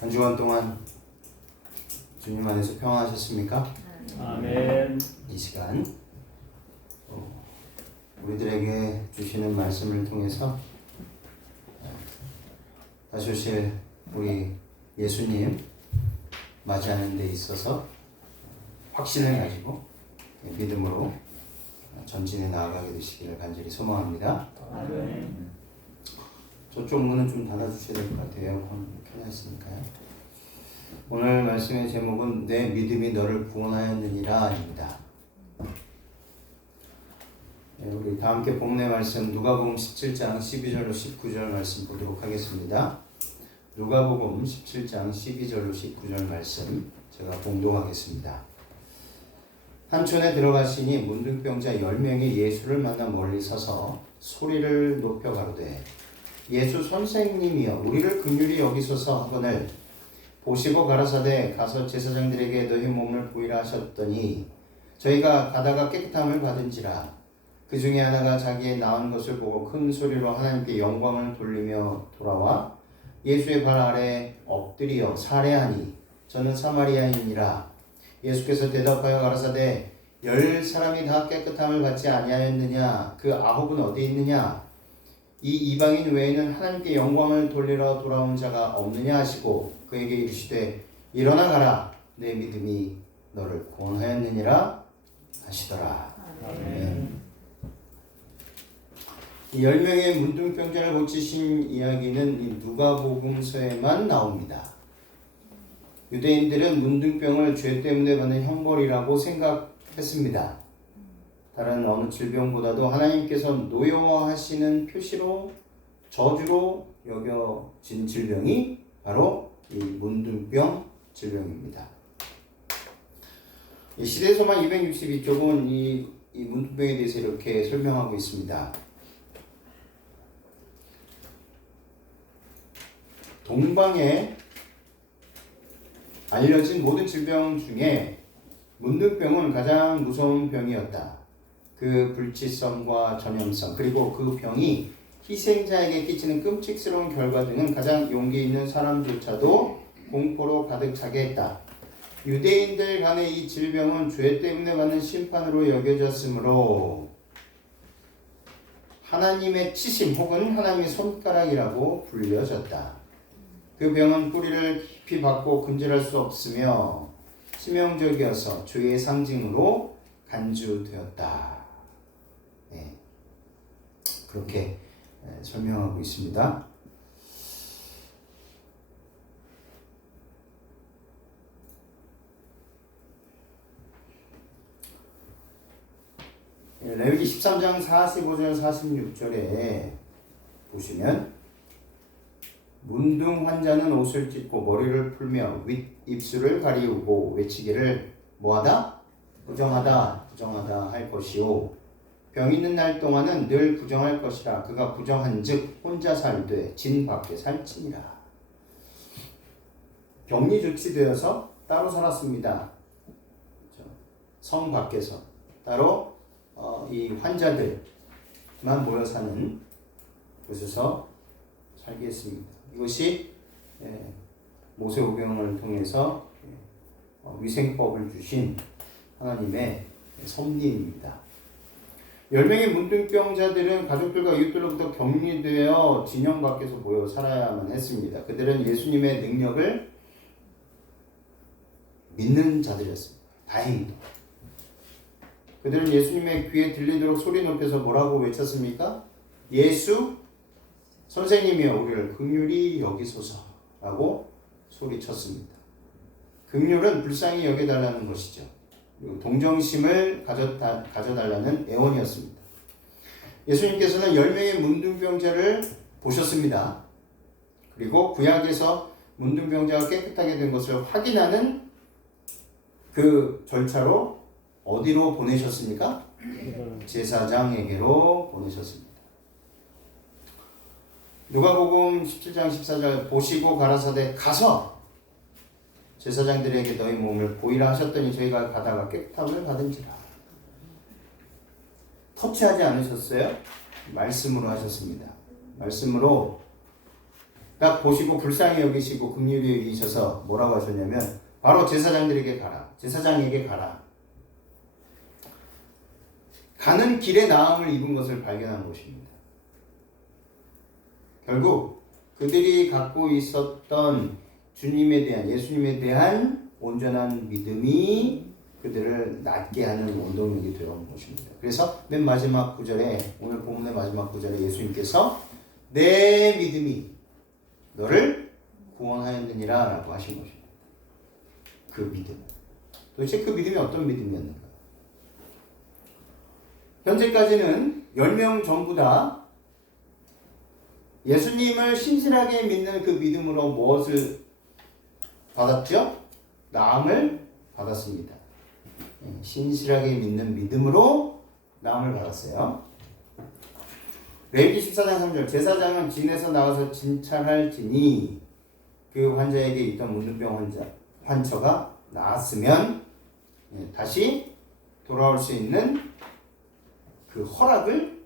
한 주간 동안 주님 안에서 평안하셨습니까? 아멘. 이 시간 우리들에게 주시는 말씀을 통해서 다시 오실 우리 예수님 맞이하는 데 있어서 확신을 가지고 믿음으로 전진해 나아가게 되시기를 간절히 소망합니다. 아멘. 저쪽 문은 좀 닫아주셔야 될 것 같아요. 켜놨으니까요. 오늘 말씀의 제목은 내 믿음이 너를 구원하였느니라 입니다. 우리 다 함께 본문의 말씀 누가복음 17장 12절로 19절 말씀 보도록 하겠습니다. 누가복음 17장 12절로 19절 말씀 제가 봉독하겠습니다. 한촌에 들어가시니 문둥병자 10명이 예수를 만나 멀리 서서 소리를 높여 가로되 예수 선생님이여 우리를 긍휼히 여기소서 하거늘 보시고 가라사대 가서 제사장들에게 너희 몸을 보이라 하셨더니 저희가 가다가 깨끗함을 받은지라. 그 중에 하나가 자기의 나은 것을 보고 큰 소리로 하나님께 영광을 돌리며 돌아와 예수의 발 아래 엎드리어 살해하니 저는 사마리아인이라. 예수께서 대답하여 가라사대 10사람이 다 깨끗함을 받지 아니하였느냐? 그 9은 어디 있느냐? 이 이방인 외에는 하나님께 영광을 돌리러 돌아온 자가 없느냐 하시고 그에게 이르시되 일어나 가라 내 믿음이 너를 구원하였느니라 하시더라. 아멘. 이 10명의 문둥병자를 고치신 이야기는 이 누가복음서에만 나옵니다. 유대인들은 문둥병을 죄 때문에 받는 형벌이라고 생각했습니다. 다른 어느 질병보다도 하나님께서 노여워하시는 표시로 저주로 여겨진 질병이 바로 이 문둥병 질병입니다. 이 시대소만 262쪽은 이 문둥병에 대해서 이렇게 설명하고 있습니다. 동방에 알려진 모든 질병 중에 문둥병은 가장 무서운 병이었다. 그 불치성과 전염성 그리고 그 병이 희생자에게 끼치는 끔찍스러운 결과 등은 가장 용기 있는 사람조차도 공포로 가득 차게 했다. 유대인들 간의 이 질병은 죄 때문에 받는 심판으로 여겨졌으므로 하나님의 치심 혹은 하나님의 손가락이라고 불려졌다. 그 병은 뿌리를 깊이 박고 근절할 수 없으며 치명적이어서 죄의 상징으로 간주되었다. 네. 그렇게 설명하고 있습니다. 레위기 13장 45절 46절에 보시면 문둥 환자는 옷을 찢고 머리를 풀며 윗입술을 가리우고 외치기를 뭐하다? 부정하다 부정하다 할 것이요 병 있는 날 동안은 늘 부정할 것이라. 그가 부정한즉 혼자 살되 진 밖에 살지니라. 격리 조치되어서 따로 살았습니다. 성 밖에서 따로 이 환자들만 모여 사는 곳에서 살게 했습니다. 이것이 모세오경을 통해서 위생법을 주신 하나님의 섭리입니다. 10명의 문둥병자들은 가족들과 이웃들로부터 격리되어 진영 밖에서 모여 살아야만 했습니다. 그들은 예수님의 능력을 믿는 자들이었습니다. 다행히도. 그들은 예수님의 귀에 들리도록 소리 높여서 뭐라고 외쳤습니까? 예수 선생님이여 우리를 긍휼히 여기소서라고 소리쳤습니다. 긍휼은 불쌍히 여겨달라는 것이죠. 동정심을 가져달라는 애원이었습니다. 예수님께서는 10명의 문둥병자를 보셨습니다. 그리고 구약에서 문둥병자가 깨끗하게 된 것을 확인하는 그 절차로 어디로 보내셨습니까? 제사장에게로 보내셨습니다. 누가복음 17장 14절 보시고 가라사대 가서 제사장들에게 너희 몸을 보이라 하셨더니 저희가 가다가 깨끗함을 받은지라. 터치하지 않으셨어요? 말씀으로 하셨습니다. 말씀으로 딱 보시고 불쌍히 여기시고 긍휼히 여기셔서 뭐라고 하셨냐면 바로 제사장들에게 가라. 제사장에게 가라. 가는 길에 나음을 입은 것을 발견한 것입니다. 결국 그들이 갖고 있었던 주님에 대한 예수님에 대한 온전한 믿음이 그들을 낫게 하는 원동력이 되어온 것입니다. 그래서 맨 마지막 구절에 오늘 본문의 마지막 구절에 예수님께서 내 믿음이 너를 구원하였느니라 라고 하신 것입니다. 그 믿음. 도대체 그 믿음이 어떤 믿음이었는가? 현재까지는 10명 전부 다 예수님을 신실하게 믿는 그 믿음으로 무엇을 받았죠? 나음을 받았습니다. 신실하게 믿는 믿음으로 나음을 받았어요. 레위기 14장 3절 제사장은 진에서 나가서 진찰할지니 그 환자에게 있던 문둥병 환처가 나았으면 다시 돌아올 수 있는 그 허락을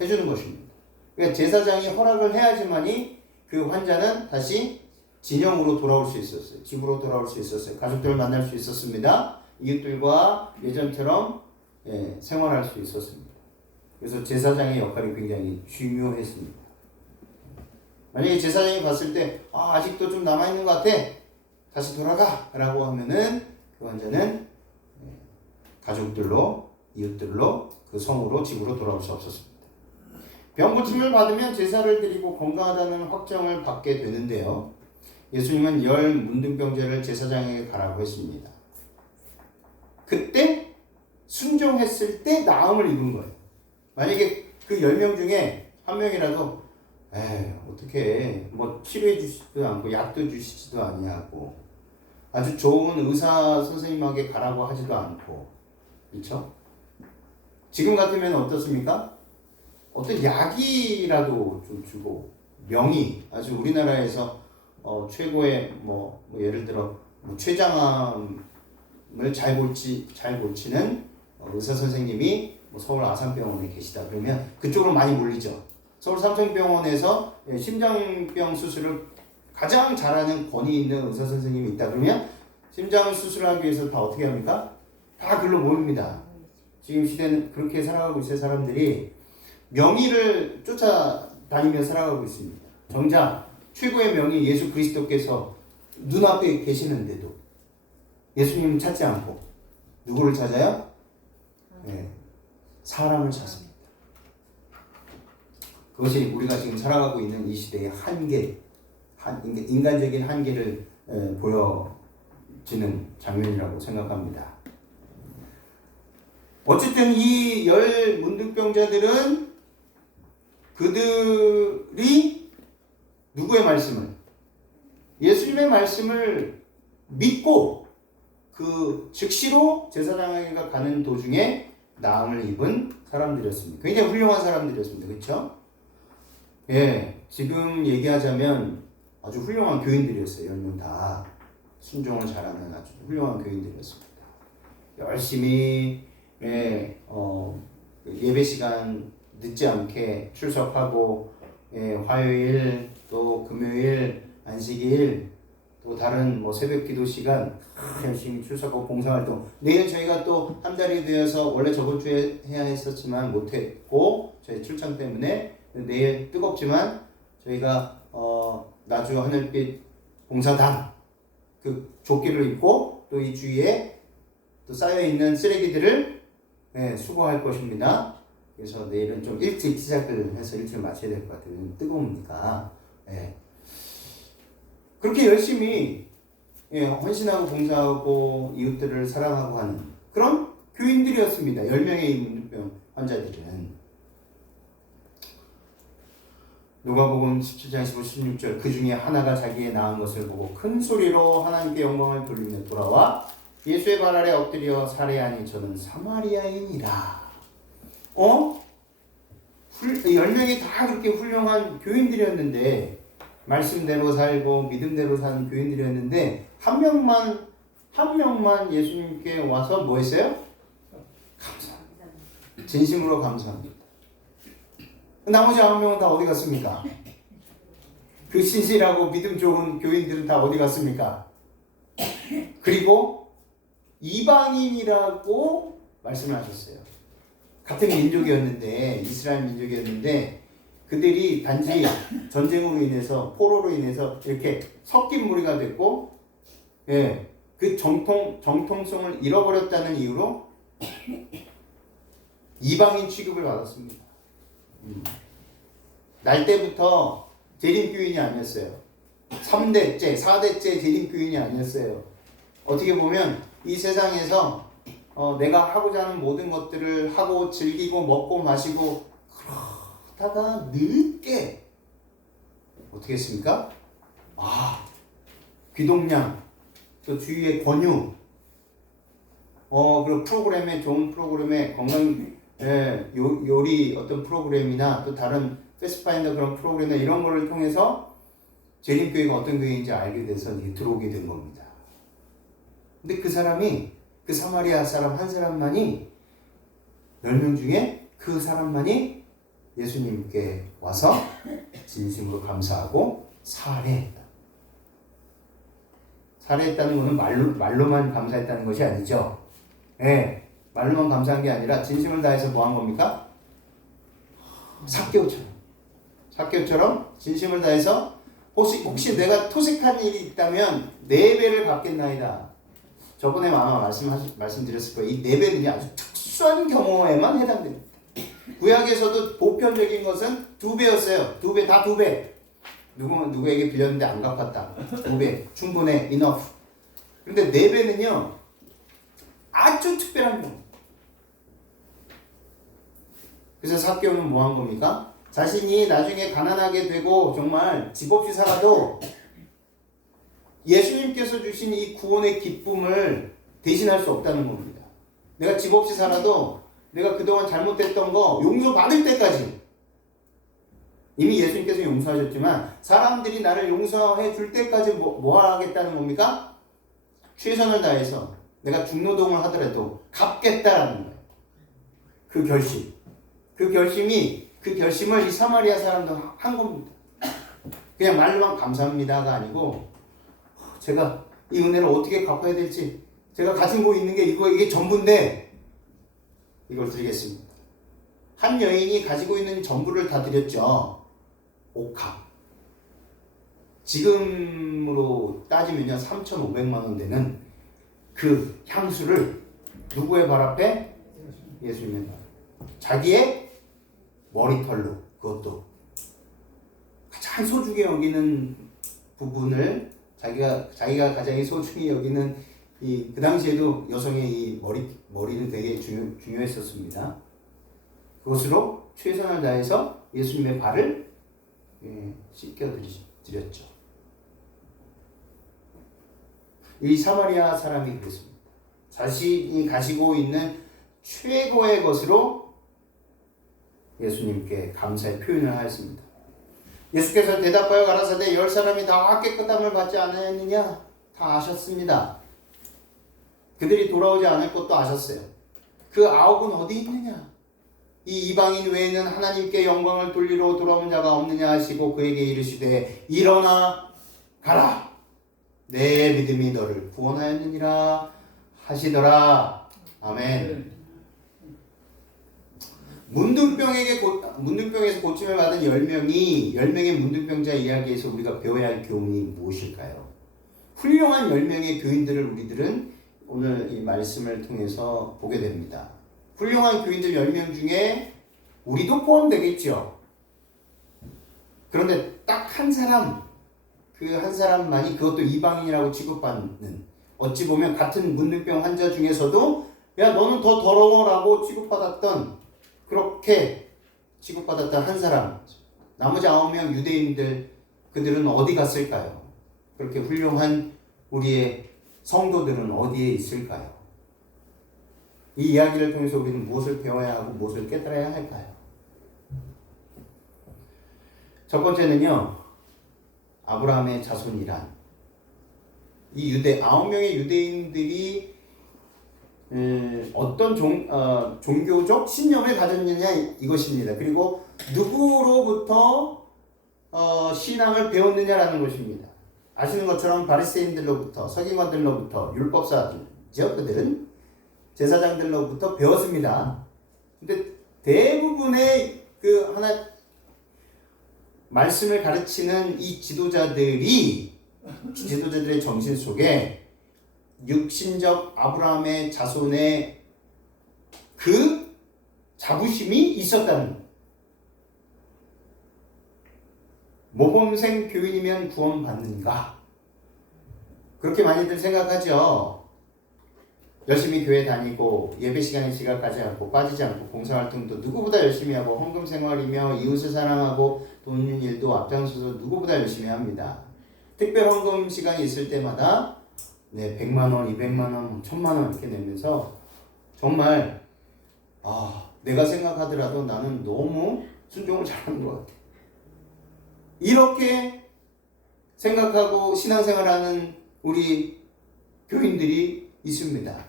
해주는 것입니다. 그러니까 제사장이 허락을 해야지만이 그 환자는 다시 진영으로 돌아올 수 있었어요. 집으로 돌아올 수 있었어요. 가족들을 만날 수 있었습니다. 이웃들과 예전처럼 생활할 수 있었습니다. 그래서 제사장의 역할이 굉장히 중요했습니다. 만약에 제사장이 봤을 때 아직도 좀 남아있는 것 같아. 다시 돌아가 라고 하면은 그 환자는 가족들로 이웃들로 그 성으로 집으로 돌아올 수 없었습니다. 병고침을 받으면 제사를 드리고 건강하다는 확정을 받게 되는데요. 예수님은 10 문둥병자를 제사장에게 가라고 했습니다. 그때 순종했을 때 나음을 입은 거예요. 만약에 그 10명 중에 한 명이라도 어떻게 뭐 치료해 주시지도 않고 약도 주시지도 아니하고 아주 좋은 의사 선생님에게 가라고 하지도 않고 그렇죠? 지금 같으면 어떻습니까? 어떤 약이라도 좀 주고 명의 아주 우리나라에서 최고의 뭐 예를 들어 췌장암을 잘 고치는 의사 선생님이 서울 아산병원에 계시다 그러면 그쪽으로 많이 몰리죠. 서울 삼성병원에서 심장병 수술을 가장 잘하는 권위 있는 의사 선생님이 있다 그러면 심장 수술하기 위해서 다 어떻게 합니까? 다 글로 모입니다. 지금 시대는 그렇게 살아가고 있어요. 사람들이 명의를 쫓아다니며 살아가고 있습니다. 정작 최고의 명의 예수 그리스도께서 눈앞에 계시는데도 예수님을 찾지 않고 누구를 찾아요? 사람을 찾습니다. 그것이 우리가 지금 살아가고 있는 이 시대의 한계, 인간적인 한계를 보여지는 장면이라고 생각합니다. 어쨌든 이 10 문둥병자들은 그들이 누구의 말씀을? 예수님의 말씀을 믿고 그 즉시로 제사장에게 가는 도중에 나음을 입은 사람들이었습니다. 굉장히 훌륭한 사람들이었습니다. 그렇죠? 지금 얘기하자면 아주 훌륭한 교인들이었어요. 10명 다 순종을 잘하는 아주 훌륭한 교인들이었습니다. 열심히 예배 시간 늦지 않게 출석하고 화요일 또 금요일 안식일 또 다른 새벽 기도 시간 열심히 출석하고 봉사활동. 내일 저희가 또 한 달이 되어서 원래 저번 주에 해야 했었지만 못했고 저희 출장 때문에 내일 뜨겁지만 저희가 나주 하늘빛 봉사단 그 조끼를 입고 또 이 주위에 또 쌓여 있는 쓰레기들을 수거할 것입니다. 그래서 내일은 좀 일찍 시작을 해서 일찍 마쳐야 될 것 같아요. 뜨거우니까. 그렇게 열심히 헌신하고 봉사하고 이웃들을 사랑하고 하는 그런 교인들이었습니다. 10명의 문둥병 환자들은. 누가복음 17장 15, 16절 그 중에 하나가 자기의 나은 것을 보고 큰 소리로 하나님께 영광을 돌리며 돌아와 예수의 발 아래 엎드려 살해하니 저는 사마리아인이라. 10명이 다 그렇게 훌륭한 교인들이었는데 말씀대로 살고 믿음대로 사는 교인들이었는데 한 명만 예수님께 와서 뭐 했어요? 감사합니다. 진심으로 감사합니다. 나머지 9명은 다 어디 갔습니까? 그 신실하고 믿음 좋은 교인들은 다 어디 갔습니까? 그리고 이방인이라고 말씀을 하셨어요. 같은 민족이었는데, 이스라엘 민족이었는데, 그들이 단지 전쟁으로 인해서, 포로로 인해서 이렇게 섞인 무리가 됐고, 예, 그 정통성을 잃어버렸다는 이유로 이방인 취급을 받았습니다. 날 때부터 재림교인이 아니었어요. 3대째, 4대째 재림교인이 아니었어요. 어떻게 보면 이 세상에서 내가 하고자 하는 모든 것들을 하고 즐기고 먹고 마시고 그러다가 늦게 어떻게 했습니까? 귀동냥, 또 주위의 권유, 그리고 프로그램에 좋은 프로그램에 건강 요리 어떤 프로그램이나 또 다른 패스파인더 그런 프로그램이나 이런 거를 통해서 재림교회가 어떤 교회인지 알게 돼서 들어오게 된 겁니다. 근데 그 사람이 그 사마리아 사람 한 사람만이 10명 중에 그 사람만이 예수님께 와서 진심으로 감사하고 살해했다. 살해했다는 것은 말로만 감사했다는 것이 아니죠. 예, 말로만 감사한 게 아니라 진심을 다해서 뭐 한 겁니까? 삭개오처럼 진심을 다해서 혹시 내가 토색한 일이 있다면 4배를 갚겠나이다. 저번에 아마 말씀드렸을 거예요. 이 4배는요 아주 특수한 경우에만 해당됩니다. 구약에서도 보편적인 것은 2배였어요. 2배, 다 2배. 누구에게 빌렸는데 안 갚았다. 2배, 충분해, enough. 그런데 4배는요 아주 특별한 경우. 그래서 삭개오는 뭐 한 겁니까? 자신이 나중에 가난하게 되고 정말 집 없이 살아도 예수님께서 주신 이 구원의 기쁨을 대신할 수 없다는 겁니다. 내가 집 없이 살아도 내가 그동안 잘못했던 거 용서받을 때까지, 이미 예수님께서 용서하셨지만 사람들이 나를 용서해 줄 때까지 뭐 하겠다는 겁니까? 최선을 다해서 내가 중노동을 하더라도 갚겠다라는 거예요. 그 결심을 이 사마리아 사람도 한 겁니다. 그냥 말로만 감사합니다가 아니고 제가 이 은혜를 어떻게 갚아야 될지, 제가 가지고 있는 게 이게 전부인데 이걸 드리겠습니다. 한 여인이 가지고 있는 전부를 다 드렸죠. 옥합. 지금으로 따지면요 3,500만 원 되는 그 향수를 누구의 발 앞에? 예수님의 발. 자기의 머리털로, 그것도 가장 소중히 여기는 부분을 자기가 가장 소중히 여기는 그 당시에도 여성의 이 머리는 되게 중요했었습니다. 그것으로 최선을 다해서 예수님의 발을 씻겨 드렸죠. 이 사마리아 사람이 그랬습니다. 자신이 가지고 있는 최고의 것으로 예수님께 감사의 표현을 하였습니다. 예수께서 대답하여 가라사대 10사람이 다 깨끗함을 받지 않았느냐? 다 아셨습니다. 그들이 돌아오지 않을 것도 아셨어요. 그 9은 어디 있느냐? 이 이방인 외에는 하나님께 영광을 돌리러 돌아온 자가 없느냐 하시고 그에게 이르시되 일어나 가라. 내 믿음이 너를 구원하였느니라 하시더라. 아멘. 문둥병에서 고침을 받은 10명의 문둥병자 이야기에서 우리가 배워야 할 교훈이 무엇일까요? 훌륭한 10명의 교인들을 우리들은 오늘 이 말씀을 통해서 보게 됩니다. 훌륭한 교인들 10명 중에 우리도 포함되겠죠. 그런데 딱 한 사람, 그 한 사람만이, 그것도 이방인이라고 취급받는, 어찌 보면 같은 문둥병 환자 중에서도 야 너는 더 더러워라고 그렇게 취급받았던 한 사람, 나머지 9명 유대인들, 그들은 어디 갔을까요? 그렇게 훌륭한 우리의 성도들은 어디에 있을까요? 이 이야기를 통해서 우리는 무엇을 배워야 하고 무엇을 깨달아야 할까요? 첫 번째는요, 아브라함의 자손이란, 이 9명의 유대인들이 어떤 종교적 신념을 가졌느냐 이것입니다. 그리고 누구로부터 신앙을 배웠느냐라는 것입니다. 아시는 것처럼 바리새인들로부터 서기관들로부터 율법사들이죠. 그들은 제사장들로부터 배웠습니다. 근데 대부분의 그 하나 말씀을 가르치는 이 지도자들의 정신 속에 육신적 아브라함의 자손의 그 자부심이 있었다는 거예요. 모범생 교인이면 구원받는가? 그렇게 많이들 생각하죠. 열심히 교회 다니고 예배 시간에 지각하지 않고 빠지지 않고 봉사활동도 누구보다 열심히 하고 헌금 생활이며 이웃을 사랑하고 돈 있는 일도 앞장서서 누구보다 열심히 합니다. 특별 헌금 시간이 있을 때마다 100만 원, 200만 원, 1000만 원 이렇게 내면서 정말 내가 생각하더라도 나는 너무 순종을 잘하는 것 같아. 이렇게 생각하고 신앙생활하는 우리 교인들이 있습니다.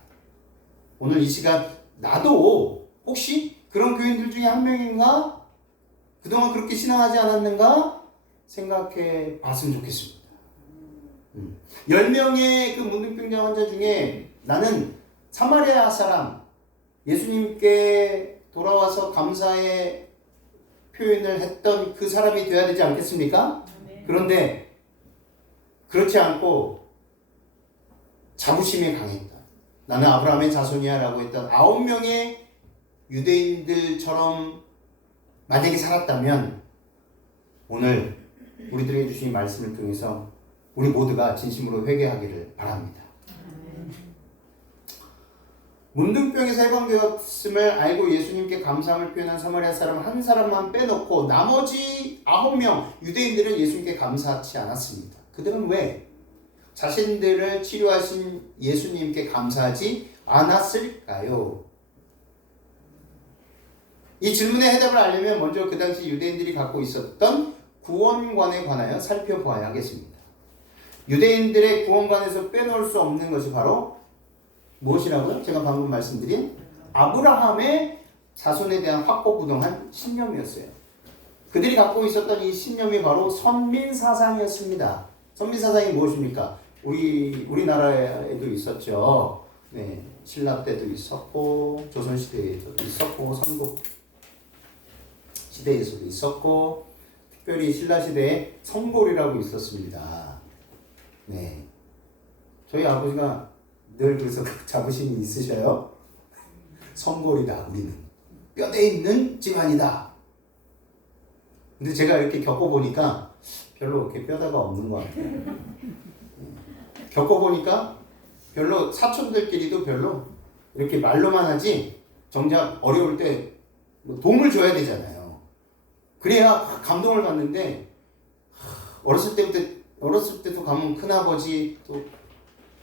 오늘 이 시간 나도 혹시 그런 교인들 중에 한 명인가? 그동안 그렇게 신앙하지 않았는가? 생각해 봤으면 좋겠습니다. 10명의 그 문둥병자 환자 중에 나는 사마리아 사람 예수님께 돌아와서 감사의 표현을 했던 그 사람이 되어야 되지 않겠습니까? 그런데 그렇지 않고 자부심이 강했다. 나는 아브라함의 자손이야 라고 했던 9명의 유대인들처럼 만약에 살았다면 오늘 우리들에게 주신 말씀을 통해서 우리 모두가 진심으로 회개하기를 바랍니다. 문둥병에서 해방되었음을 알고 예수님께 감사함을 표현한 사마리아 사람 한 사람만 빼놓고 나머지 9명 유대인들은 예수님께 감사하지 않았습니다. 그들은 왜 자신들을 치료하신 예수님께 감사하지 않았을까요? 이 질문의 해답을 알려면 먼저 그 당시 유대인들이 갖고 있었던 구원관에 관하여 살펴보아야 하겠습니다. 유대인들의 구원관에서 빼놓을 수 없는 것이 바로 무엇이라고요? 제가 방금 말씀드린 아브라함의 자손에 대한 확고부동한 신념이었어요. 그들이 갖고 있었던 이 신념이 바로 선민사상이었습니다. 선민사상이 무엇입니까? 우리나라에도 있었죠. 네, 신라 때도 있었고 조선시대에도 있었고 삼국 시대에서도 있었고 특별히 신라 시대에 성골이라고 있었습니다. 네, 저희 아버지가 늘 그래서 그 자부심이 있으셔요. 성골이다 우리는. 뼈대 있는 집안이다. 근데 제가 이렇게 겪어보니까 별로 그렇게 뼈대가 없는 것 같아요. 겪어보니까 별로 사촌들끼리도 별로 이렇게 말로만 하지 정작 어려울 때 도움을 줘야 되잖아요. 그래야 감동을 받는데 어렸을 때도 가면 큰아버지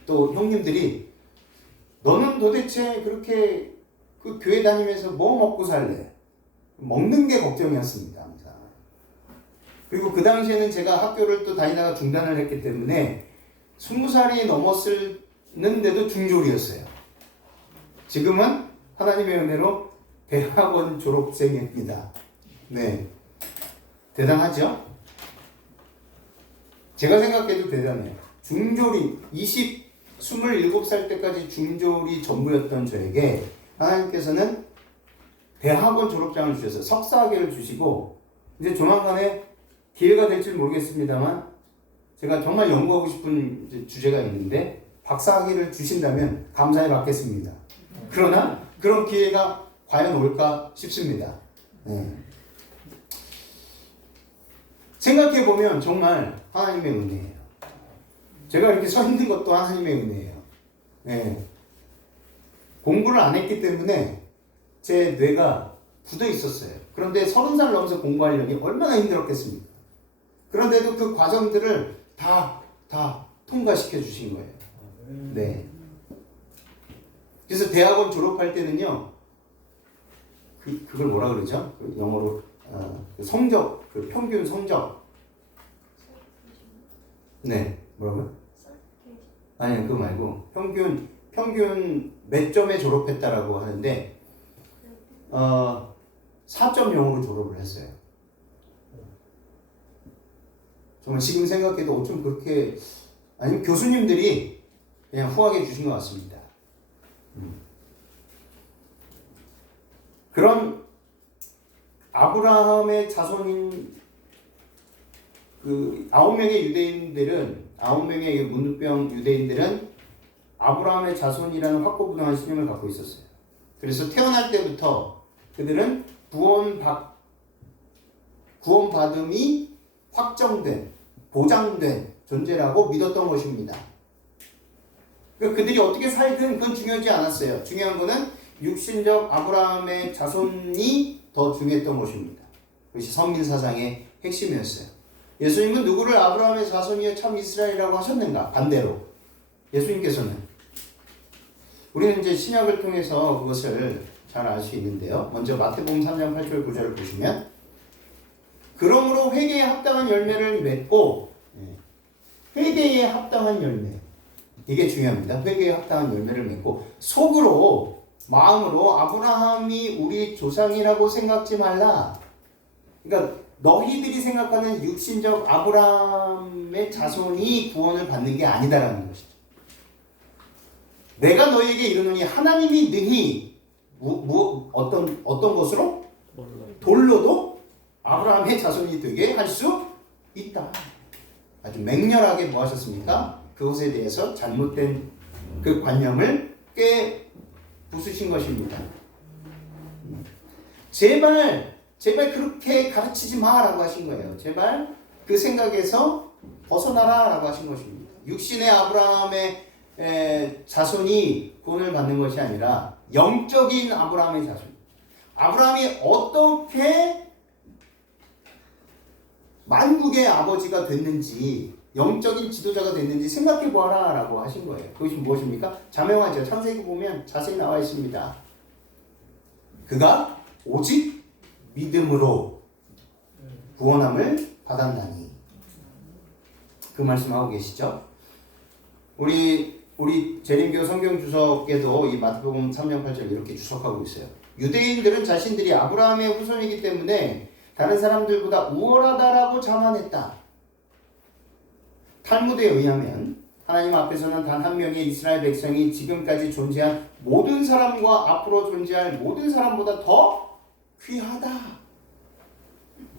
또 형님들이 너는 도대체 그렇게 그 교회 다니면서 뭐 먹고 살래? 먹는 게 걱정이었습니다. 항상. 그리고 그 당시에는 제가 학교를 또 다니다가 중단을 했기 때문에 20살이 넘었는데도 중졸이었어요. 지금은 하나님의 은혜로 대학원 졸업생입니다. 네, 대단하죠? 제가 생각해도 대단해요. 중졸이 27살 때까지 중졸이 전부였던 저에게 하나님께서는 대학원 졸업장을 주셔서 석사학위를 주시고 이제 조만간에 기회가 될지 모르겠습니다만 제가 정말 연구하고 싶은 주제가 있는데 박사학위를 주신다면 감사히 받겠습니다. 그러나 그런 기회가 과연 올까 싶습니다. 네. 생각해보면 정말 하나님의 은혜예요. 제가 이렇게 서 있는 것도 하나님의 은혜예요. 네. 공부를 안 했기 때문에 제 뇌가 굳어 있었어요. 그런데 30살 넘어서 공부하려니 얼마나 힘들었겠습니까? 그런데도 그 과정들을 다 통과시켜 주신 거예요. 네. 그래서 대학원 졸업할 때는요, 그걸 뭐라 그러죠? 그 영어로 그 성적, 그 평균 성적. 네, 뭐라고요? 아니요, 그거 말고 평균 몇 점에 졸업했다라고 하는데 4.0으로 졸업을 했어요. 정말 지금 생각해도 어쩜 그렇게 아니면 교수님들이 그냥 후하게 주신 것 같습니다. 그런 아브라함의 자손인 그 9명의 유대인들은 9명의 문둥병 유대인들은 아브라함의 자손이라는 확고부동한 신념을 갖고 있었어요. 그래서 태어날 때부터 그들은 구원받음이 확정된, 보장된 존재라고 믿었던 것입니다. 그러니까 그들이 어떻게 살든 그건 중요하지 않았어요. 중요한 것은 육신적 아브라함의 자손이 더 중요했던 것입니다. 그것이 선민사상의 핵심이었어요. 예수님은 누구를 아브라함의 자손이여 참 이스라엘이라고 하셨는가? 반대로 예수님께서는 우리는 이제 신약을 통해서 그것을 잘 알 수 있는데요. 먼저 마태복음 3장 8절 9절을 보시면 그러므로 회개에 합당한 열매를 맺고 회개에 합당한 열매 이게 중요합니다. 회개에 합당한 열매를 맺고 속으로 마음으로 아브라함이 우리 조상이라고 생각지 말라. 그러니까 너희들이 생각하는 육신적 아브라함의 자손이 구원을 받는 게 아니다라는 것이죠. 내가 너희에게 이르노니 하나님이 능히 어떤 것으로? 돌로도 아브라함의 자손이 되게 할 수 있다. 아주 맹렬하게 뭐 하셨습니까? 그것에 대해서 잘못된 그 관념을 부수신 것입니다. 제발 그렇게 가르치지 마라고 하신 거예요. 제발 그 생각에서 벗어나라라고 하신 것입니다. 육신의 아브라함의 자손이 구원을 받는 것이 아니라 영적인 아브라함의 자손. 아브라함이 어떻게 만국의 아버지가 됐는지, 영적인 지도자가 됐는지 생각해 보아라 라고 하신 거예요. 그것이 무엇입니까? 자명하죠. 창세기 보면 자세히 나와 있습니다. 그가 오직 믿음으로 구원함을 받았나니. 그 말씀하고 계시죠? 우리 재림교 성경 주석에도 이 마태복음 3장 8절 이렇게 주석하고 있어요. 유대인들은 자신들이 아브라함의 후손이기 때문에 다른 사람들보다 우월하다라고 자만했다. 탈무드에 의하면 하나님 앞에서는 단 한 명의 이스라엘 백성이 지금까지 존재한 모든 사람과 앞으로 존재할 모든 사람보다 더 귀하다.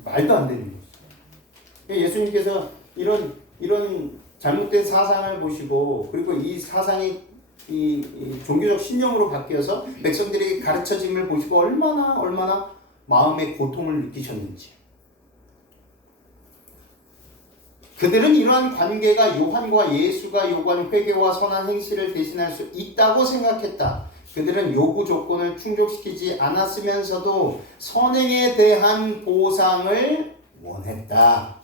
말도 안 되는 거죠. 예수님께서 이런 잘못된 사상을 보시고 그리고 이 사상이 이 종교적 신념으로 바뀌어서 백성들에게 가르쳐짐을 보시고 얼마나 마음의 고통을 느끼셨는지. 그들은 이러한 관계가 요한과 예수가 요구한 회개와 선한 행실을 대신할 수 있다고 생각했다. 그들은 요구 조건을 충족시키지 않았으면서도 선행에 대한 보상을 원했다.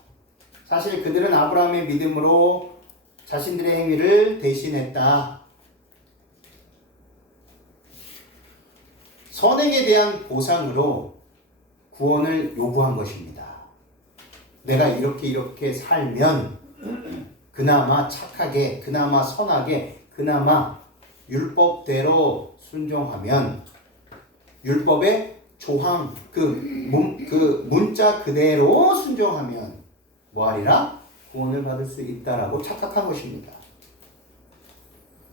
사실 그들은 아브라함의 믿음으로 자신들의 행위를 대신했다. 선행에 대한 보상으로 구원을 요구한 것입니다. 내가 이렇게 살면 그나마 착하게, 그나마 선하게, 그나마 율법대로 순종하면 율법의 조항, 그 문자 그대로 순종하면 뭐하리라? 구원을 받을 수 있다라고 착각한 것입니다.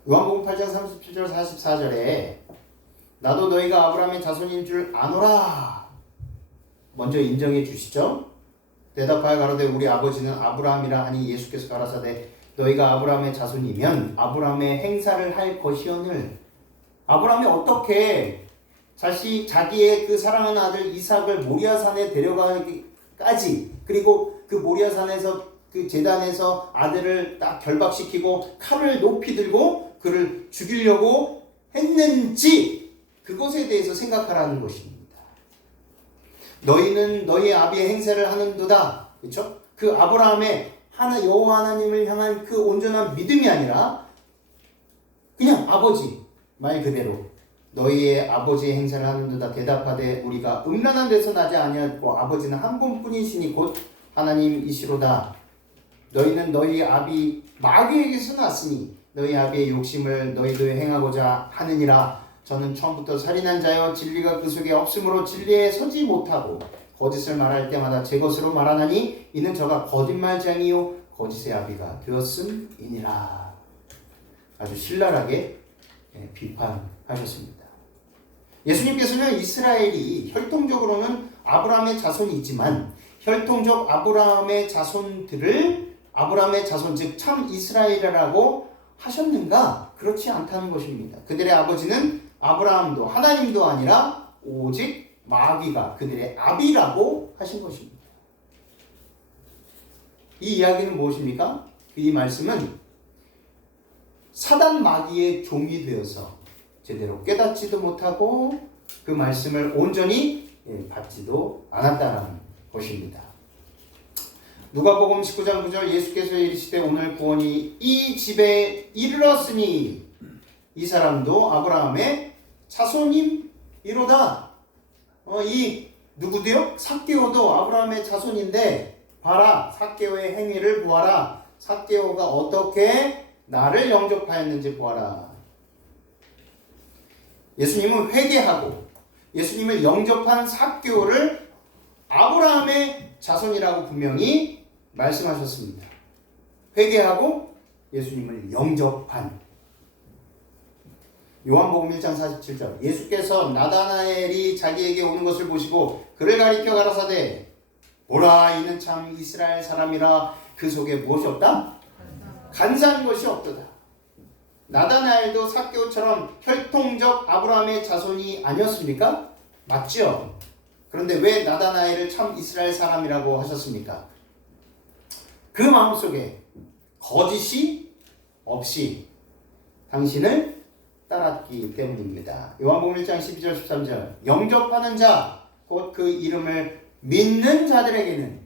요한복음 8장 37절 44절에 나도 너희가 아브라함의 자손인 줄 아노라. 먼저 인정해 주시죠. 대답하여 가로되 우리 아버지는 아브라함이라 하니 예수께서 가라사대 너희가 아브라함의 자손이면 아브라함의 행사를 할 것이오늘. 아브라함이 어떻게 자기의 그 사랑하는 아들 이삭을 모리아산에 데려가기까지, 그리고 그 모리아산에서 그 제단에서 아들을 딱 결박시키고 칼을 높이 들고 그를 죽이려고 했는지 그것에 대해서 생각하라는 것입니다. 너희는 너희 아비의 행세를 하는도다. 그렇죠? 그 아브라함의 여호와 하나님을 향한 그 온전한 믿음이 아니라 그냥 아버지 말 그대로 너희의 아버지의 행세를 하는도다. 대답하되 우리가 음란한 데서 나지 아니하고 아버지는 한 분뿐이시니 곧 하나님이시로다. 너희는 너희 아비 마귀에게서 났으니 너희 아비의 욕심을 너희도 행하고자 하느니라. 저는 처음부터 살인한 자여 진리가 그 속에 없으므로 진리에 서지 못하고 거짓을 말할 때마다 제 것으로 말하나니 이는 저가 거짓말쟁이요 거짓의 아비가 되었음이니라. 아주 신랄하게 비판하셨습니다. 예수님께서는 이스라엘이 혈통적으로는 아브라함의 자손이 있지만 혈통적 아브라함의 자손들을 아브라함의 자손 즉 참 이스라엘이라고 하셨는가? 그렇지 않다는 것입니다. 그들의 아버지는 아브라함도 하나님도 아니라 오직 마귀가 그들의 아비라고 하신 것입니다. 이 이야기는 무엇입니까? 이 말씀은 사단 마귀의 종이 되어서 제대로 깨닫지도 못하고 그 말씀을 온전히 받지도 않았다는 것입니다. 누가복음 19장 9절 예수께서 이르시되 오늘 구원이 이 집에 이르렀으니 이 사람도 아브라함의 자손임이로다. 이 누구도요? 삭개오도 아브라함의 자손인데 봐라 삭개오의 행위를 보아라. 삭개오가 어떻게 나를 영접하였는지 보아라. 예수님은 회개하고 예수님을 영접한 삭개오를 아브라함의 자손이라고 분명히 말씀하셨습니다. 회개하고 예수님을 영접한 요한복음 1장 47절 예수께서 나다나엘이 자기에게 오는 것을 보시고 그를 가리켜 가라사대 보라 이는 참 이스라엘 사람이라 그 속에 무엇이 없다? 간사한 것이 없도다. 나다나엘도 삭개오처럼 혈통적 아브라함의 자손이 아니었습니까? 맞죠? 그런데 왜 나다나엘을 참 이스라엘 사람이라고 하셨습니까? 그 마음속에 거짓이 없이 당신을 따랐기 때문입니다. 요한복음 1장 12절 13절 영접하는 자 곧 그 이름을 믿는 자들에게는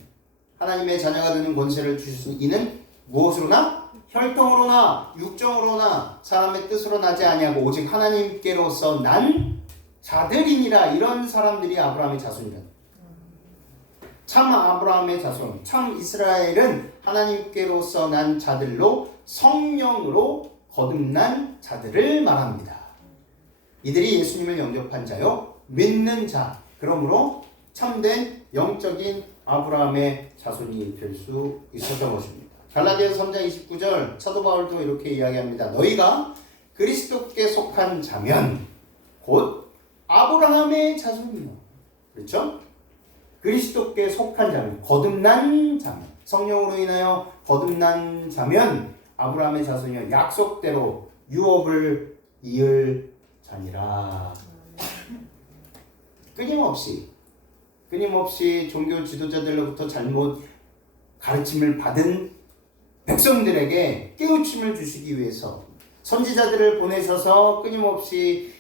하나님의 자녀가 되는 권세를 주시니 이는 무엇으로나 혈통으로나 육정으로나 사람의 뜻으로 나지 아니하고 오직 하나님께로서 난 자들이니라. 이런 사람들이 아브라함의 자손이라. 참 아브라함의 자손, 참 이스라엘은 하나님께로서 난 자들로 성령으로 거듭난 자들을 말합니다. 이들이 예수님을 영접한 자요 믿는 자, 그러므로 참된 영적인 아브라함의 자손이 될 수 있었던 것입니다. 갈라디아서 3장 29절 사도 바울도 이렇게 이야기합니다. 너희가 그리스도께 속한 자면 곧 아브라함의 자손이요. 그렇죠? 그리스도께 속한 자면, 거듭난 자면, 성령으로 인하여 거듭난 자면 아브라함의 자손이요 약속대로 유업을 이을 자니라. 끊임없이 종교 지도자들로부터 잘못 가르침을 받은 백성들에게 깨우침을 주시기 위해서 선지자들을 보내셔서 끊임없이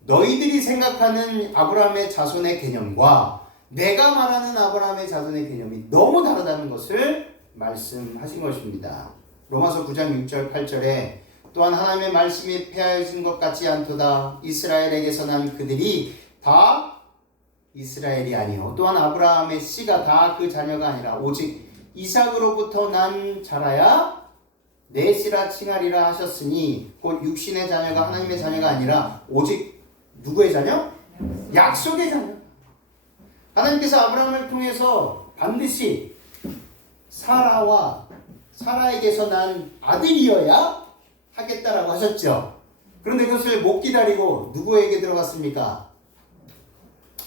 너희들이 생각하는 아브라함의 자손의 개념과 내가 말하는 아브라함의 자손의 개념이 너무 다르다는 것을 말씀하신 것입니다. 로마서 9장 6절 8절에 또한 하나님의 말씀이 폐하여진 것 같지 않도다. 이스라엘에게서 난 그들이 다 이스라엘이 아니요 또한 아브라함의 씨가 다 그 자녀가 아니라 오직 이삭으로부터 난 자라야 내 씨라 칭하리라 하셨으니 곧 육신의 자녀가 하나님의 자녀가 아니라 오직 누구의 자녀? 약속의 자녀. 하나님께서 아브라함을 통해서 반드시 사라에게서 난 아들이어야 하겠다라고 하셨죠. 그런데 그것을 못 기다리고 누구에게 들어갔습니까?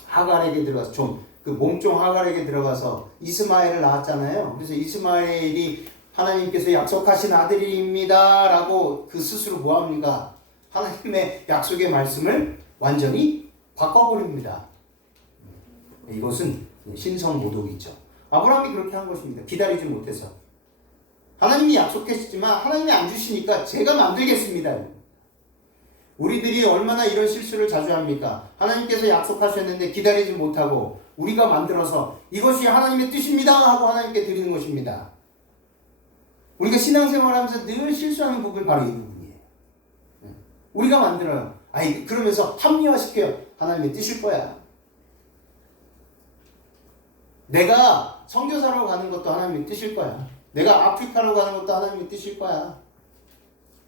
하갈에게 들어가서 그 몸종 하갈에게 들어가서 이스마엘을 낳았잖아요. 그래서 이스마엘이 하나님께서 약속하신 아들입니다 라고 그 스스로 뭐합니까? 하나님의 약속의 말씀을 완전히 바꿔버립니다. 이것은 신성모독이죠. 아브라함이 그렇게 한 것입니다. 기다리지 못해서. 하나님이 약속했지만 하나님이 안 주시니까 제가 만들겠습니다. 우리들이 얼마나 이런 실수를 자주 합니까? 하나님께서 약속하셨는데 기다리지 못하고 우리가 만들어서 이것이 하나님의 뜻입니다 하고 하나님께 드리는 것입니다. 우리가 신앙생활하면서 늘 실수하는 부분이 바로 이 부분이에요. 우리가 만들어요. 그러면서 합리화시켜요. 하나님의 뜻일 거야. 내가 선교사로 가는 것도 하나님의 뜻일 거야. 내가 아프리카로 가는 것도 하나님의 뜻일 거야.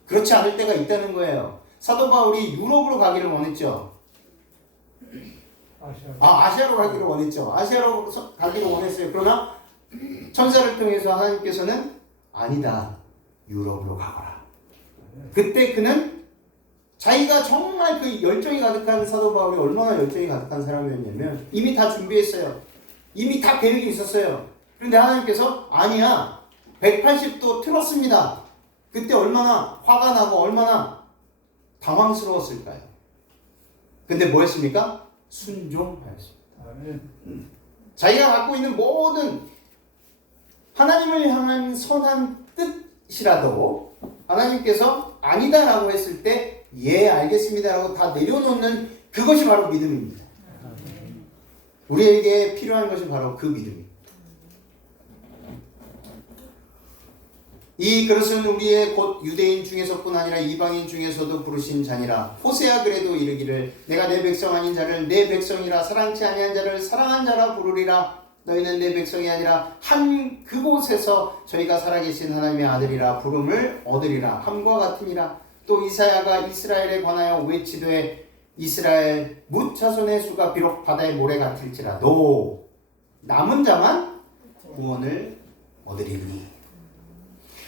그렇지 않을 때가 있다는 거예요. 사도 바울이 유럽으로 가기를 원했죠. 아시아로 가기를 원했죠. 아시아로 가기를 원했어요. 그러나 천사를 통해서 하나님께서는 아니다. 유럽으로 가거라. 그때 그는 자기가 정말 그 열정이 가득한 사도 바울이 얼마나 열정이 가득한 사람이었냐면 이미 다 준비했어요. 이미 다 계획이 있었어요. 그런데 하나님께서 아니야. 180도 틀었습니다. 그때 얼마나 화가 나고 얼마나 당황스러웠을까요? 근데 뭐 했습니까? 순종하였습니다. 자기가 갖고 있는 모든 하나님을 향한 선한 뜻이라도 하나님께서 아니다라고 했을 때 예 알겠습니다라고 다 내려놓는 그것이 바로 믿음입니다. 우리에게 필요한 것이 바로 그 믿음입니다. 이 그릇은 우리의 곧 유대인 중에서뿐 아니라 이방인 중에서도 부르신 자니라. 호세아 그래도 이르기를 내가 내 백성 아닌 자를 내 백성이라 사랑치 아니한 자를 사랑한 자라 부르리라. 너희는 내 백성이 아니라 한 그곳에서 저희가 살아계신 하나님의 아들이라 부름을 얻으리라 함과 같으니라. 또 이사야가 이스라엘에 관하여 외치되 이스라엘 뭇자손의 수가 비록 바다의 모래 같을지라도 남은 자만 구원을 얻으리니.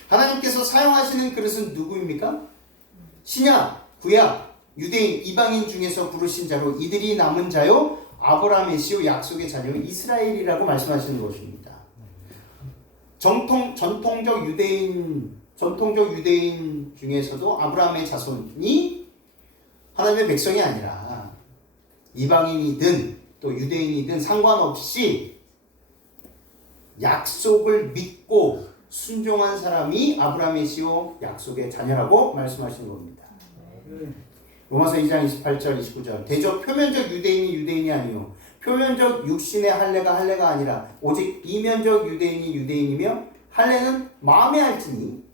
하나님께서 사용하시는 그릇은 누구입니까? 신약, 구약, 유대인, 이방인 중에서 부르신 자로 이들이 남은 자요 아브라함의 씨요 약속의 자녀 이스라엘이라고 말씀하시는 것입니다. 전통적 유대인 중에서도 아브라함의 자손이 하나님의 백성이 아니라 이방인이든 또 유대인이든 상관없이 약속을 믿고 순종한 사람이 아브라함의 씨요 약속의 자녀라고 말씀하시는 겁니다. 로마서 2장 28절 29절 대저 표면적 유대인이 아니요 표면적 육신의 할례가 아니라 오직 이면적 유대인이 유대인이며 할례는 마음에 할지니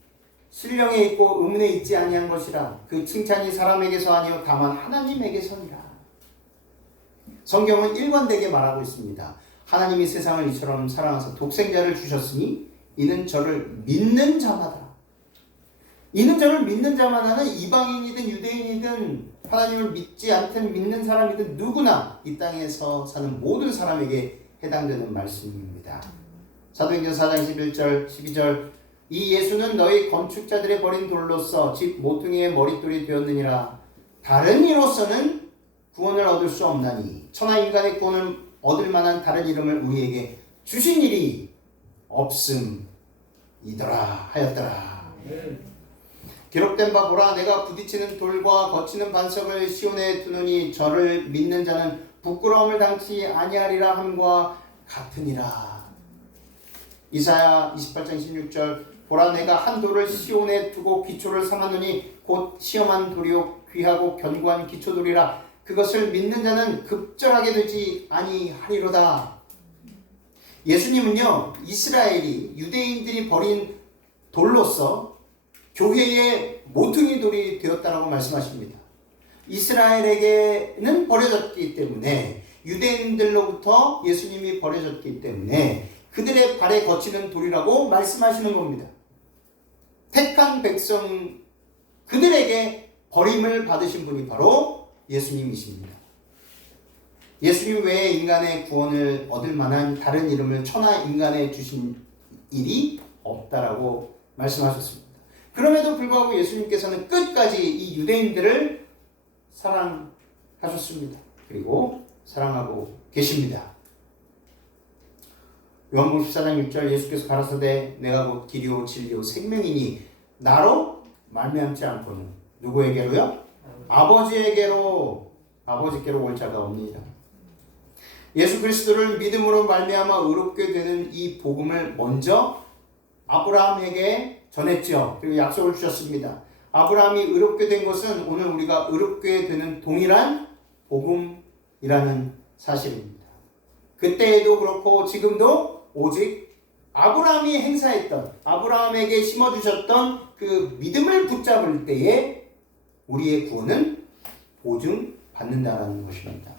신령에 있고 의문에 있지 아니한 것이라. 그 칭찬이 사람에게서 아니요 다만 하나님에게서니라. 성경은 일관되게 말하고 있습니다. 하나님이 세상을 이처럼 사랑하사 독생자를 주셨으니 이는 저를 믿는 자마다. 이는 저를 믿는 자마다는 이방인이든 유대인이든 하나님을 믿지 않든 믿는 사람이든 누구나 이 땅에서 사는 모든 사람에게 해당되는 말씀입니다. 사도행전 4장 11절 12절 이 예수는 너희 건축자들의 버린 돌로서 집 모퉁이의 머릿돌이 되었느니라. 다른 이로서는 구원을 얻을 수 없나니 천하 인간의 구원을 얻을 만한 다른 이름을 우리에게 주신 일이 없음이더라 하였더라. 기록된 바 보라 내가 부딪히는 돌과 거치는 반석을 시온에 두노니 저를 믿는 자는 부끄러움을 당치 아니하리라 함과 같으니라. 이사야 28장 16절 보라 내가 한 돌을 시온에 두고 기초를 삼았노니 곧 시험한 돌이요 귀하고 견고한 기초돌이라. 그것을 믿는 자는 급절하게 되지 아니하리로다. 예수님은요 이스라엘이 유대인들이 버린 돌로서 교회의 모퉁이 돌이 되었다라고 말씀하십니다. 이스라엘에게는 버려졌기 때문에 유대인들로부터 예수님이 버려졌기 때문에 그들의 발에 거치는 돌이라고 말씀하시는 겁니다. 택한 백성 그들에게 버림을 받으신 분이 바로 예수님이십니다. 예수님 외에 인간의 구원을 얻을 만한 다른 이름을 천하 인간에 주신 일이 없다라고 말씀하셨습니다. 그럼에도 불구하고 예수님께서는 끝까지 이 유대인들을 사랑하셨습니다. 그리고 사랑하고 계십니다. 요한복음 14장 6절 예수께서 가라사대 내가 곧 길이요 진리요 생명이니 나로 말미암지 않고는 누구에게로요? 아버지께로 올 자가 없느니라. 예수 그리스도를 믿음으로 말미암아 의롭게 되는 이 복음을 먼저 아브라함에게 전했죠. 그리고 약속을 주셨습니다. 아브라함이 의롭게 된 것은 오늘 우리가 의롭게 되는 동일한 복음이라는 사실입니다. 그때에도 그렇고 지금도 오직 아브라함이 행사했던 아브라함에게 심어주셨던 그 믿음을 붙잡을 때에 우리의 구원은 보증받는다라는 것입니다.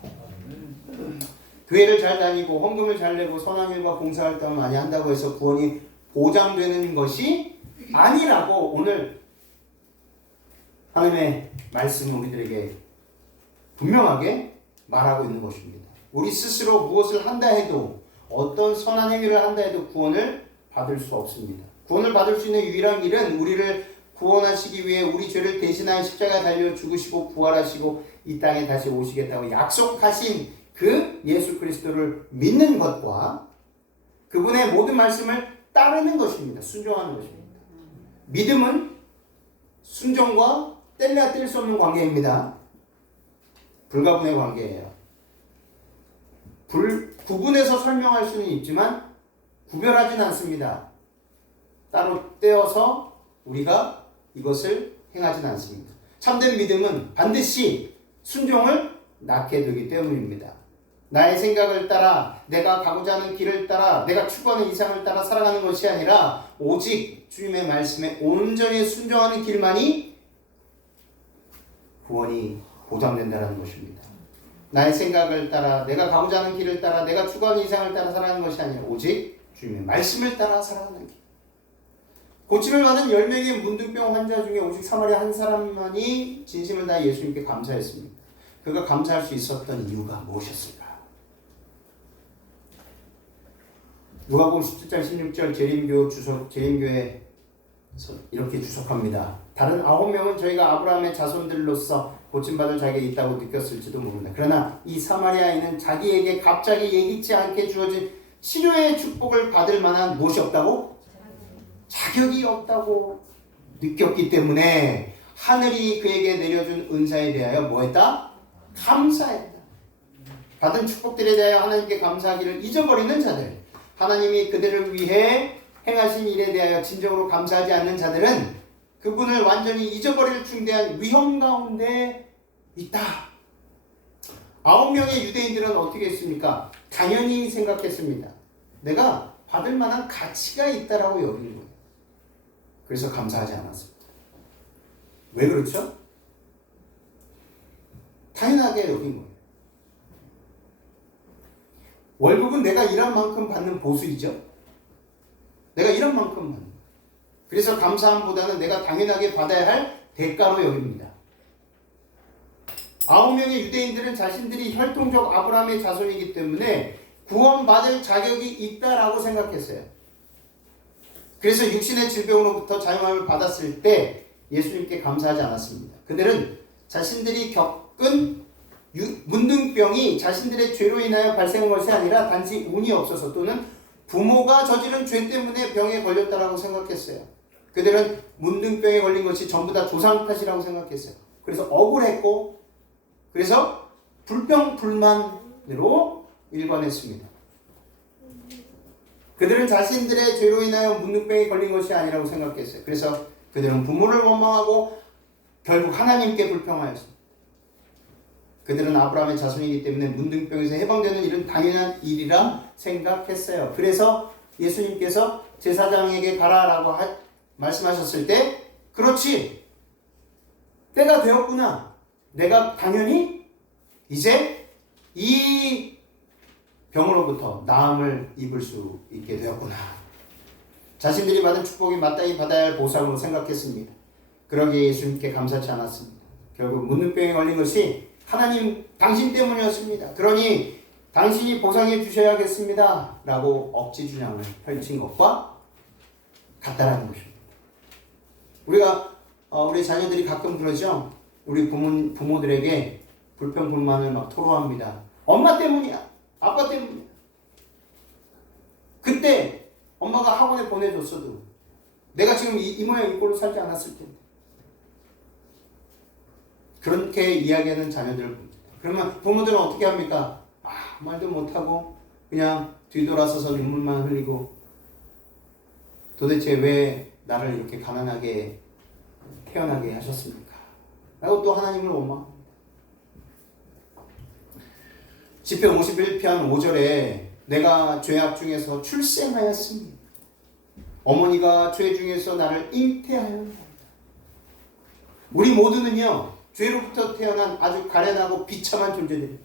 교회를 잘 다니고 헌금을 잘 내고 선한 일과 봉사활동을 많이 한다고 해서 구원이 보장되는 것이 아니라고 오늘 하나님의 말씀은 우리들에게 분명하게 말하고 있는 것입니다. 우리 스스로 무엇을 한다 해도 어떤 선한 행위를 한다 해도 구원을 받을 수 없습니다. 구원을 받을 수 있는 유일한 길은 우리를 구원하시기 위해 우리 죄를 대신하여 십자가에 달려 죽으시고 부활하시고 이 땅에 다시 오시겠다고 약속하신 그 예수 그리스도를 믿는 것과 그분의 모든 말씀을 따르는 것입니다. 순종하는 것입니다. 믿음은 순종과 뗄래야 뗄 수 없는 관계입니다. 불가분의 관계예요. 구분해서 설명할 수는 있지만 구별하진 않습니다. 따로 떼어서 우리가 이것을 행하진 않습니다. 참된 믿음은 반드시 순종을 낳게 되기 때문입니다. 나의 생각을 따라, 내가 가고자 하는 길을 따라, 내가 추구하는 이상을 따라 살아가는 것이 아니라 오직 주님의 말씀에 온전히 순종하는 길만이 구원이 보장된다는 것입니다. 나의 생각을 따라, 내가 가고자 하는 길을 따라, 내가 추구하는 이상을 따라 살아가는 것이 아니라 오직 주님의 말씀을 따라 살아가는 길. 고침을 받은 10명의 문둥병 환자 중에 오직 사마리아 한 사람만이 진심을 다해 예수님께 감사했습니다. 그가 감사할 수 있었던 이유가 무엇이었을까? 누가복음 17장 16절 재림교회에서 이렇게 주석합니다. 다른 9명은 저희가 아브라함의 자손들로서 고침받을 자격이 있다고 느꼈을지도 모릅니다. 그러나 이 사마리아인은 자기에게 갑자기 예기치 않게 주어진 치료의 축복을 받을 만한 무엇이 없다고? 자격이 없다고 느꼈기 때문에 하늘이 그에게 내려준 은사에 대하여 뭐했다? 감사했다. 받은 축복들에 대하여 하나님께 감사하기를 잊어버리는 자들, 하나님이 그들을 위해 행하신 일에 대하여 진정으로 감사하지 않는 자들은 그분을 완전히 잊어버릴 중대한 위험 가운데 있다. 9명의 유대인들은 어떻게 했습니까? 당연히 생각했습니다. 내가 받을 만한 가치가 있다라고 여긴 거예요. 그래서 감사하지 않았습니다. 왜 그렇죠? 당연하게 여긴 거예요. 월급은 내가 일한 만큼 받는 보수이죠. 내가 일한 만큼 받는 거예요. 그래서 감사함보다는 내가 당연하게 받아야 할 대가로 여깁니다. 9명의 유대인들은 자신들이 혈통적 아브라함의 자손이기 때문에 구원받을 자격이 있다라고 생각했어요. 그래서 육신의 질병으로부터 자유함을 받았을 때 예수님께 감사하지 않았습니다. 그들은 자신들이 겪은 문둥병이 자신들의 죄로 인하여 발생한 것이 아니라 단지 운이 없어서 또는 부모가 저지른 죄 때문에 병에 걸렸다라고 생각했어요. 그들은 문둥병에 걸린 것이 전부 다 조상 탓이라고 생각했어요. 그래서 억울했고 그래서 불평불만으로 일관했습니다. 그들은 자신들의 죄로 인하여 문둥병에 걸린 것이 아니라고 생각했어요. 그래서 그들은 부모를 원망하고 결국 하나님께 불평하였습니다. 그들은 아브라함의 자손이기 때문에 문둥병에서 해방되는 일은 당연한 일이라 생각했어요. 그래서 예수님께서 제사장에게 가라라고 말씀하셨을 때 그렇지, 때가 되었구나. 내가 당연히 이제 이 병으로부터 나음을 입을 수 있게 되었구나. 자신들이 받은 축복이 마땅히 받아야 할 보상으로 생각했습니다. 그러기에 예수님께 감사치 않았습니다. 결국 문둥병에 걸린 것이 하나님 당신 때문이었습니다. 그러니 당신이 보상해 주셔야겠습니다 라고 억지 주장을 펼친 것과 같다라는 것입니다. 우리 자녀들이 가끔 그러죠. 우리 부모들에게 불평불만을 막 토로합니다. 엄마 때문이야, 아빠 때문이야. 그때 엄마가 학원에 보내줬어도 내가 지금 이 모양 이 꼴로 살지 않았을 텐데. 그렇게 이야기하는 자녀들을 봅니다. 그러면 부모들은 어떻게 합니까? 말도 못하고 그냥 뒤돌아서서 눈물만 흘리고 도대체 왜 나를 이렇게 가난하게 태어나게 하셨습니까? 라고 또 하나님을 원망합니다. 시편 51편 5절에 내가 죄악 중에서 출생하였으니 어머니가 죄 중에서 나를 잉태하였나이다. 우리 모두는요 죄로부터 태어난 아주 가련하고 비참한 존재들입니다.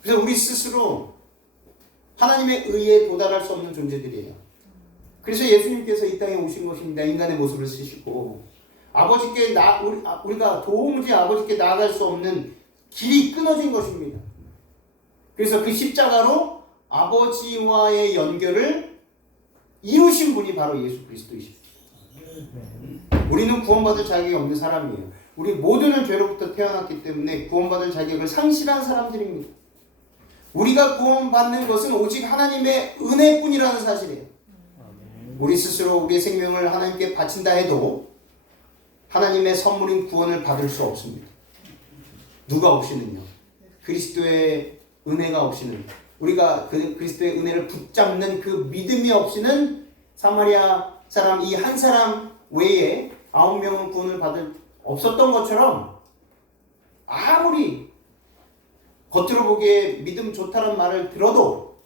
그래서 우리 스스로 하나님의 의에 도달할 수 없는 존재들이에요. 그래서 예수님께서 이 땅에 오신 것입니다. 인간의 모습을 쓰시고 아버지께 우리가 도무지 아버지께 나아갈 수 없는 길이 끊어진 것입니다. 그래서 그 십자가로 아버지와의 연결을 이루신 분이 바로 예수 그리스도이십니다. 우리는 구원받을 자격이 없는 사람이에요. 우리 모두는 죄로부터 태어났기 때문에 구원받을 자격을 상실한 사람들입니다. 우리가 구원받는 것은 오직 하나님의 은혜뿐이라는 사실이에요. 우리 스스로 우리의 생명을 하나님께 바친다 해도 하나님의 선물인 구원을 받을 수 없습니다. 누가 없이는요? 그리스도의 은혜가 없이는, 우리가 그 그리스도의 은혜를 붙잡는 그 믿음이 없이는 사마리아 사람 이 한 사람 외에 9명은 구원을 받을 없었던 것처럼, 아무리 겉으로 보기에 믿음 좋다는 말을 들어도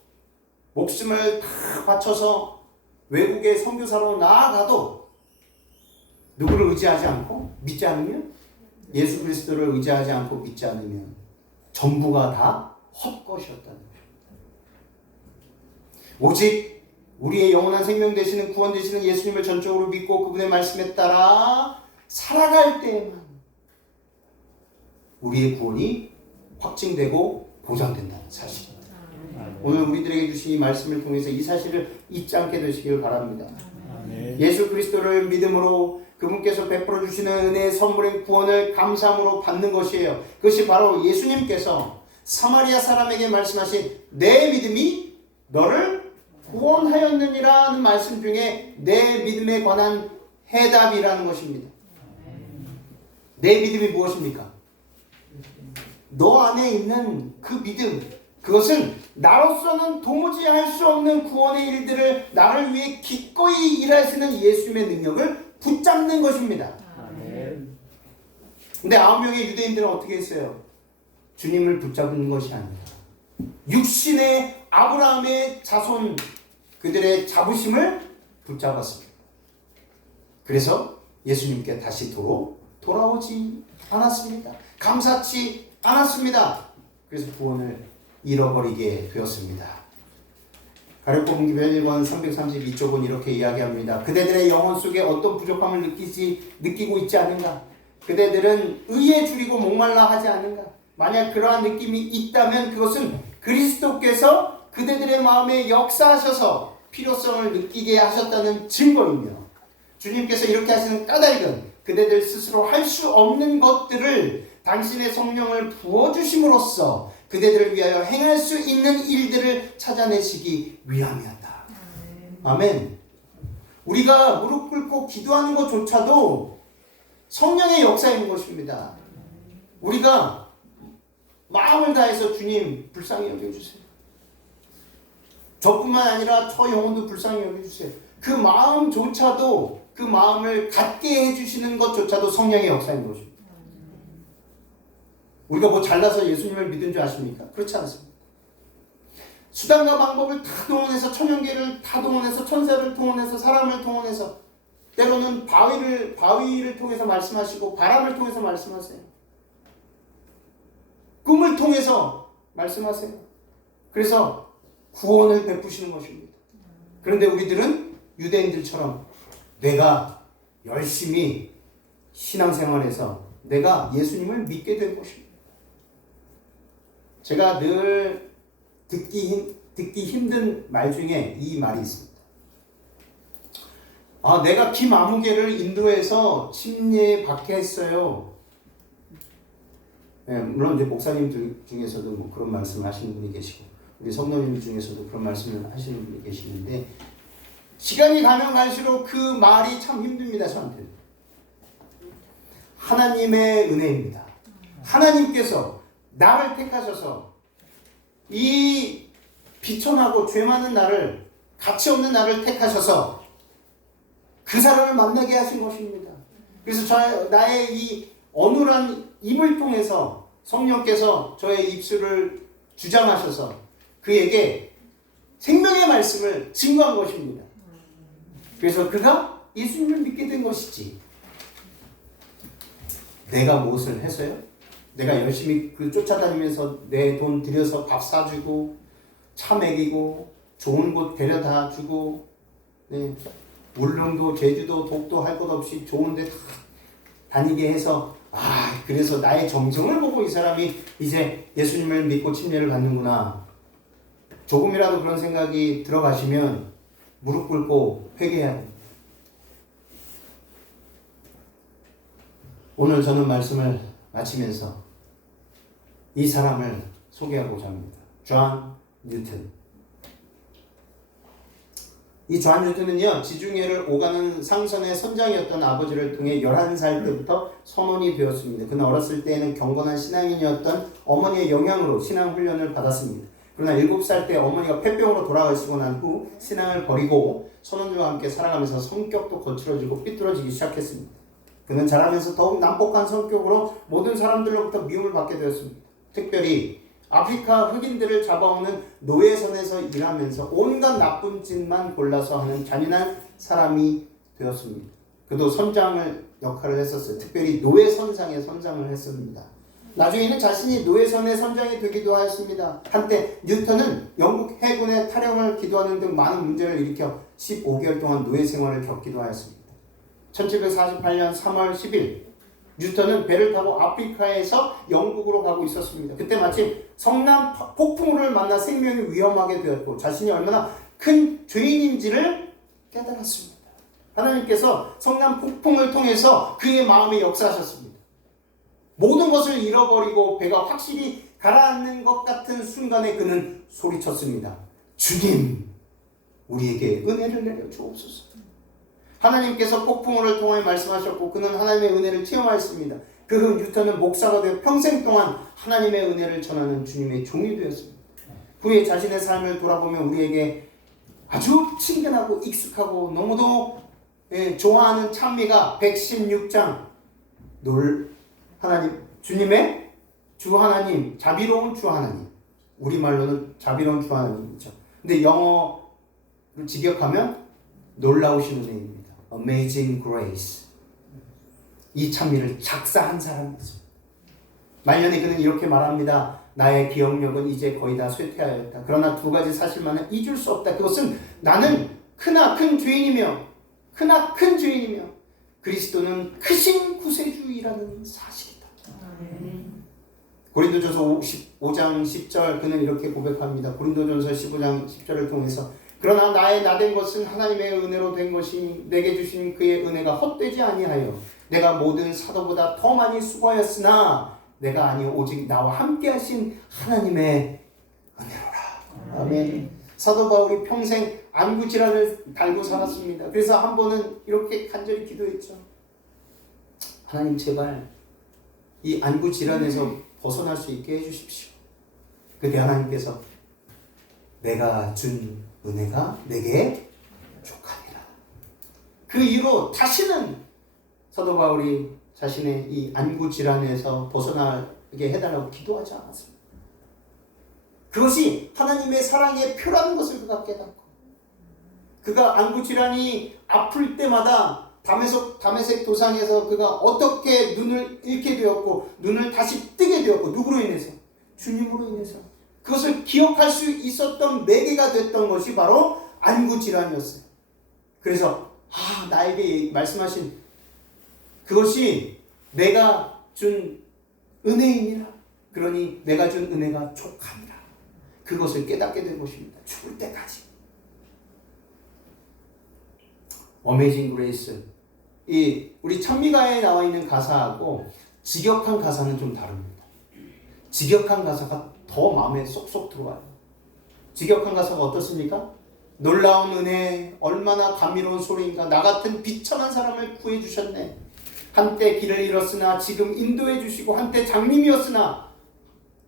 목숨을 다 바쳐서 외국에 선교사로 나아가도 누구를 의지하지 않고 믿지 않으면, 예수 그리스도를 의지하지 않고 믿지 않으면 전부가 다 헛것이었다는 거예요. 오직 우리의 영원한 생명 되시는 구원 되시는 예수님을 전적으로 믿고 그분의 말씀에 따라 살아갈 때에만 우리의 구원이 확증되고 보장된다는 사실입니다. 오늘 우리들에게 주신 이 말씀을 통해서 이 사실을 잊지 않게 되시길 바랍니다. 예수 그리스도를 믿음으로 그분께서 베풀어 주시는 은혜의 선물인 구원을 감사함으로 받는 것이에요. 그것이 바로 예수님께서 사마리아 사람에게 말씀하신 내 믿음이 너를 구원하였느니라는 말씀 중에 내 믿음에 관한 해답이라는 것입니다. 내 믿음이 무엇입니까? 너 안에 있는 그 믿음, 그것은 나로서는 도무지 할 수 없는 구원의 일들을 나를 위해 기꺼이 일하시는 예수님의 능력을 붙잡는 것입니다. 근데 9명의 유대인들은 어떻게 했어요? 주님을 붙잡는 것이 아니라 육신의 아브라함의 자손, 그들의 자부심을 붙잡았습니다. 그래서 예수님께 다시 돌아오지 않았습니다. 감사치 않았습니다. 그래서 구원을 잃어버리게 되었습니다. 가룟 기별 1권 332쪽은 이렇게 이야기합니다. 그대들의 영혼 속에 어떤 부족함을 느끼고 있지 않은가? 그대들은 의에 줄이고 목말라 하지 않은가? 만약 그러한 느낌이 있다면 그것은 그리스도께서 그대들의 마음에 역사하셔서 필요성을 느끼게 하셨다는 증거이며, 주님께서 이렇게 하시는 까닭은 그대들 스스로 할 수 없는 것들을 당신의 성령을 부어주심으로써 그대들을 위하여 행할 수 있는 일들을 찾아내시기 위함이었다. 아멘. 우리가 무릎 꿇고 기도하는 것조차도 성령의 역사인 것입니다. 우리가 마음을 다해서 주님 불쌍히 여겨주세요. 저뿐만 아니라 저 영혼도 불쌍히 여겨주세요. 그 마음조차도, 그 마음을 갖게 해주시는 것조차도 성령의 역사인 것입니다. 우리가 뭐 잘나서 예수님을 믿은 줄 아십니까? 그렇지 않습니다. 수단과 방법을 다 동원해서, 천연계를 다 동원해서, 천사를 동원해서, 사람을 동원해서, 때로는 바위를 통해서 말씀하시고 바람을 통해서 말씀하세요. 꿈을 통해서 말씀하세요. 그래서 구원을 베푸시는 것입니다. 그런데 우리들은 유대인들처럼 내가 열심히 신앙생활해서 내가 예수님을 믿게 된 것입니다. 제가 늘 듣기 힘든 말 중에 이 말이 있습니다. 내가 김아무개를 인도해서 침례 받게 했어요. 네, 물론 이제 목사님 중에서도 뭐 그런 말씀을 하시는 분이 계시고, 우리 성도님 중에서도 그런 말씀을 하시는 분이 계시는데, 시간이 가면 갈수록 그 말이 참 힘듭니다, 저한테는. 하나님의 은혜입니다. 하나님께서 나를 택하셔서 이 비천하고 죄 많은 나를, 가치 없는 나를 택하셔서 그 사람을 만나게 하신 것입니다. 그래서 나의 이 어눌한 입을 통해서 성령께서 저의 입술을 주장하셔서 그에게 생명의 말씀을 증거한 것입니다. 그래서 그가 예수님을 믿게 된 것이지, 내가 무엇을 해서요? 내가 열심히 쫓아다니면서 내 돈 들여서 밥 사주고 차 먹이고 좋은 곳 데려다 주고, 네, 울릉도 제주도 독도 할 것 없이 좋은 데 다 다니게 해서 그래서 나의 정성을 보고 이 사람이 이제 예수님을 믿고 침례를 받는구나. 조금이라도 그런 생각이 들어가시면 무릎 꿇고 회개해야 됩니다. 오늘 저는 말씀을 마치면서 이 사람을 소개하고자 합니다. 존 뉴턴. 이 존 뉴턴은요, 지중해를 오가는 상선의 선장이었던 아버지를 통해 11살 때부터 선원이 되었습니다. 그는 어렸을 때에는 경건한 신앙인이었던 어머니의 영향으로 신앙 훈련을 받았습니다. 그러나 7살 때 어머니가 폐병으로 돌아가시고 난 후 신앙을 버리고 선원들과 함께 살아가면서 성격도 거칠어지고 삐뚤어지기 시작했습니다. 그는 자라면서 더욱 난폭한 성격으로 모든 사람들로부터 미움을 받게 되었습니다. 특별히 아프리카 흑인들을 잡아오는 노예선에서 일하면서 온갖 나쁜 짓만 골라서 하는 잔인한 사람이 되었습니다. 그도 선장을 역할을 했었어요. 특별히 노예선상의 선장을 했습니다. 나중에는 자신이 노예선의 선장이 되기도 하였습니다. 한때 뉴턴은 영국 해군의 탈영을 기도하는 등 많은 문제를 일으켜 15개월 동안 노예 생활을 겪기도 하였습니다. 1748년 3월 10일 뉴턴은 배를 타고 아프리카에서 영국으로 가고 있었습니다. 그때 마침 성난 폭풍우를 만나 생명이 위험하게 되었고 자신이 얼마나 큰 죄인인지를 깨달았습니다. 하나님께서 성난 폭풍을 통해서 그의 마음에 역사하셨습니다. 모든 것을 잃어버리고 배가 확실히 가라앉는 것 같은 순간에 그는 소리쳤습니다. 주님, 우리에게 은혜를 내려 주옵소서. 하나님께서 폭풍우를 통해 말씀하셨고 그는 하나님의 은혜를 체험하였습니다. 그 후 뉴턴은 목사가 되어 평생 동안 하나님의 은혜를 전하는 주님의 종이 되었습니다. 후에 자신의 삶을 돌아보면 우리에게 아주 친근하고 익숙하고 너무도 좋아하는 찬미가 116장 하나님 주님의 주 하나님, 자비로운 주 하나님, 우리말로는 자비로운 주 하나님이죠. 근데 영어로 직역하면 놀라우신 은혜입니다. Amazing Grace. 이 찬미를 작사한 사람이죠. 말년에 그는 이렇게 말합니다. 나의 기억력은 이제 거의 다 쇠퇴하였다. 그러나 두 가지 사실만은 잊을 수 없다. 그것은 나는 크나큰 죄인이며 그리스도는 크신 구세주이라는 사실이다. 고린도전서 5장 10절 그는 이렇게 고백합니다. 고린도전서 15장 10절을 통해서 그러나 나의 나된 것은 하나님의 은혜로 된 것이니 내게 주신 그의 은혜가 헛되지 아니하여 내가 모든 사도보다 더 많이 수고하였으나 내가 아니 오직 나와 함께 하신 하나님의 은혜로라. 아멘. 사도 바울이 평생 안구 질환을 달고 살았습니다. 그래서 한 번은 이렇게 간절히 기도했죠. 하나님 제발 이 안구 질환에서 벗어날 수 있게 해주십시오. 그때 하나님께서 내가 준 은혜가 내게 족하니라. 그 이후로 다시는 사도 바울이 자신의 이 안구 질환에서 벗어나게 해달라고 기도하지 않았습니다. 그것이 하나님의 사랑의 표라는 것을 그가 깨닫고 그가 안구 질환이 아플 때마다 다메섹 도상에서 그가 어떻게 눈을 잃게 되었고 눈을 다시 뜨게 되었고 누구로 인해서? 주님으로 인해서. 그것을 기억할 수 있었던 매개가 됐던 것이 바로 안구 질환이었어요. 그래서 나에게 말씀하신 그것이 내가 준 은혜이니라. 그러니 내가 준 은혜가 족하니라. 그것을 깨닫게 된 것입니다. 죽을 때까지. 어메이징 그레이스. 우리 찬미가에 나와 있는 가사하고 직역한 가사는 좀 다릅니다. 직역한 가사가 더 마음에 쏙쏙 들어와요. 직역한 가사가 어떻습니까? 놀라운 은혜, 얼마나 감미로운 소리인가. 나 같은 비천한 사람을 구해주셨네. 한때 길을 잃었으나 지금 인도해 주시고 한때 장님이었으나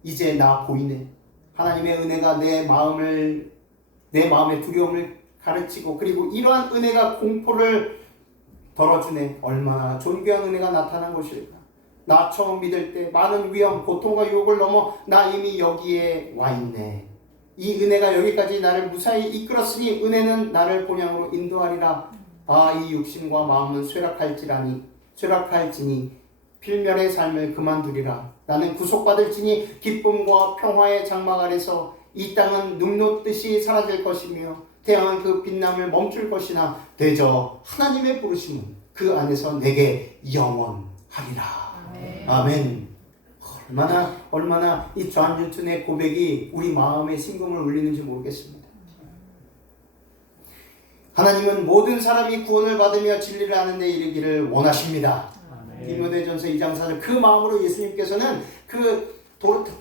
이제 나 보이네. 하나님의 은혜가 내 마음의 두려움을 가르치고 그리고 이러한 은혜가 공포를 덜어주네. 얼마나 존귀한 은혜가 나타난 것일까. 나 처음 믿을 때 많은 위험, 고통과 유혹을 넘어 나 이미 여기에 와 있네. 이 은혜가 여기까지 나를 무사히 이끌었으니 은혜는 나를 본향으로 인도하리라. 이 육신과 마음은 쇠락할지니 필멸의 삶을 그만두리라. 나는 구속받을지니 기쁨과 평화의 장막 아래서 이 땅은 눅눅듯이 사라질 것이며 태양은 그 빛남을 멈출 것이나 대저 하나님의 부르심은 그 안에서 내게 영원하리라. 아멘. 얼마나 이 존 뉴턴의 고백이 우리 마음에 심금을 울리는지 모르겠습니다. 하나님은 모든 사람이 구원을 받으며 진리를 아는 데 이르기를 원하십니다. 디모데전서 2장 4절. 그 마음으로 예수님께서는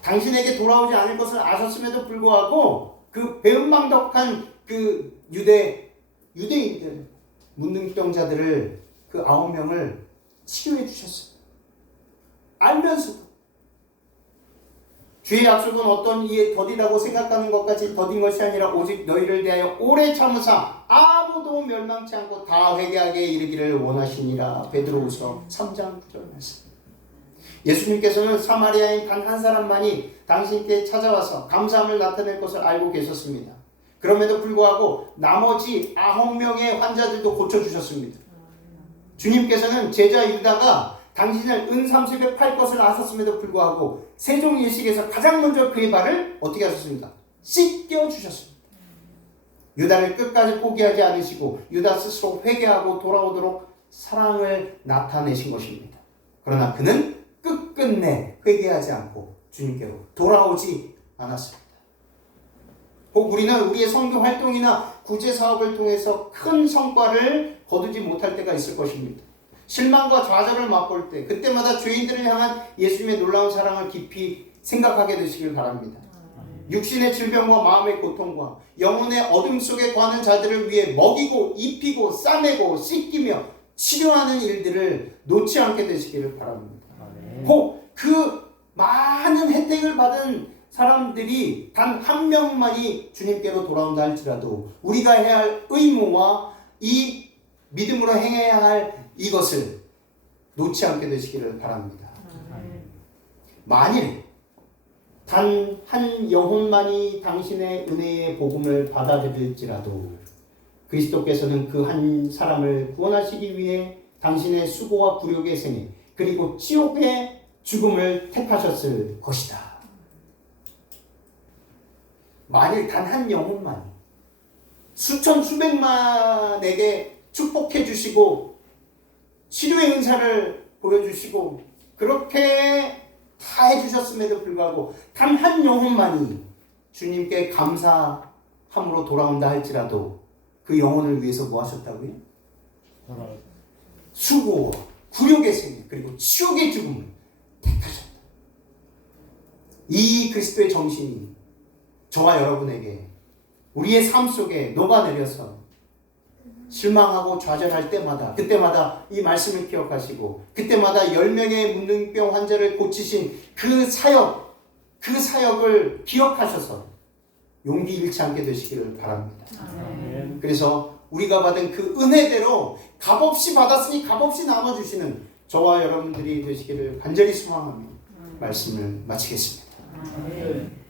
당신에게 돌아오지 않을 것을 아셨음에도 불구하고 그 배은망덕한 그 유대인들 문둥병자들을 그 9명을 치료해 주셨어요. 알면서도 주의 약속은 어떤 이에 더디다고 생각하는 것까지 더딘 것이 아니라 오직 너희를 대하여 오래 참으사 아무도 멸망치 않고 다 회개하게 이르기를 원하시니라. 베드로후서 3장 9절 말씀. 예수님께서는 사마리아인 단 한 사람만이 당신께 찾아와서 감사함을 나타낼 것을 알고 계셨습니다. 그럼에도 불구하고 나머지 9명의 환자들도 고쳐주셨습니다. 주님께서는 제자 유다가 당신을 은삼십에 팔 것을 아셨음에도 불구하고 세종 예식에서 가장 먼저 그의 발을 어떻게 하셨습니까? 씻겨주셨습니다. 유다를 끝까지 포기하지 않으시고 유다 스스로 회개하고 돌아오도록 사랑을 나타내신 것입니다. 그러나 그는 끝끝내 회개하지 않고 주님께로 돌아오지 않았습니다. 혹 우리는 우리의 선교 활동이나 구제 사업을 통해서 큰 성과를 거두지 못할 때가 있을 것입니다. 실망과 좌절을 맛볼 때 그때마다 죄인들을 향한 예수님의 놀라운 사랑을 깊이 생각하게 되시길 바랍니다. 육신의 질병과 마음의 고통과 영혼의 어둠 속에 거하는 자들을 위해 먹이고 입히고 싸매고 씻기며 치료하는 일들을 놓지 않게 되시기를 바랍니다. 혹 그 많은 혜택을 받은 사람들이 단 한 명만이 주님께로 돌아온다 할지라도 우리가 해야 할 의무와 이 믿음으로 행해야 할 이것을 놓지 않게 되시기를 바랍니다. 만일 단 한 영혼만이 당신의 은혜의 복음을 받아들일지라도 그리스도께서는 그 한 사람을 구원하시기 위해 당신의 수고와 굴욕의 생애 그리고 지옥의 죽음을 택하셨을 것이다. 만일 단 한 영혼만이 수천 수백만에게 축복해 주시고 치료의 은사를 보여주시고 그렇게 다 해주셨음에도 불구하고 단 한 영혼만이 주님께 감사함으로 돌아온다 할지라도 그 영혼을 위해서 뭐 하셨다고요? 수고와 굴욕의 생애 그리고 지옥의 죽음을 택하셨다. 이 그리스도의 정신이 저와 여러분에게 우리의 삶 속에 녹아내려서 실망하고 좌절할 때마다 그때마다 이 말씀을 기억하시고 그때마다 10명의 문둥병 환자를 고치신 그 사역을 기억하셔서 용기 잃지 않게 되시기를 바랍니다. 아멘. 그래서 우리가 받은 그 은혜대로 값없이 받았으니 값없이 나눠주시는 저와 여러분들이 되시기를 간절히 소망하며 말씀을 마치겠습니다. 아멘.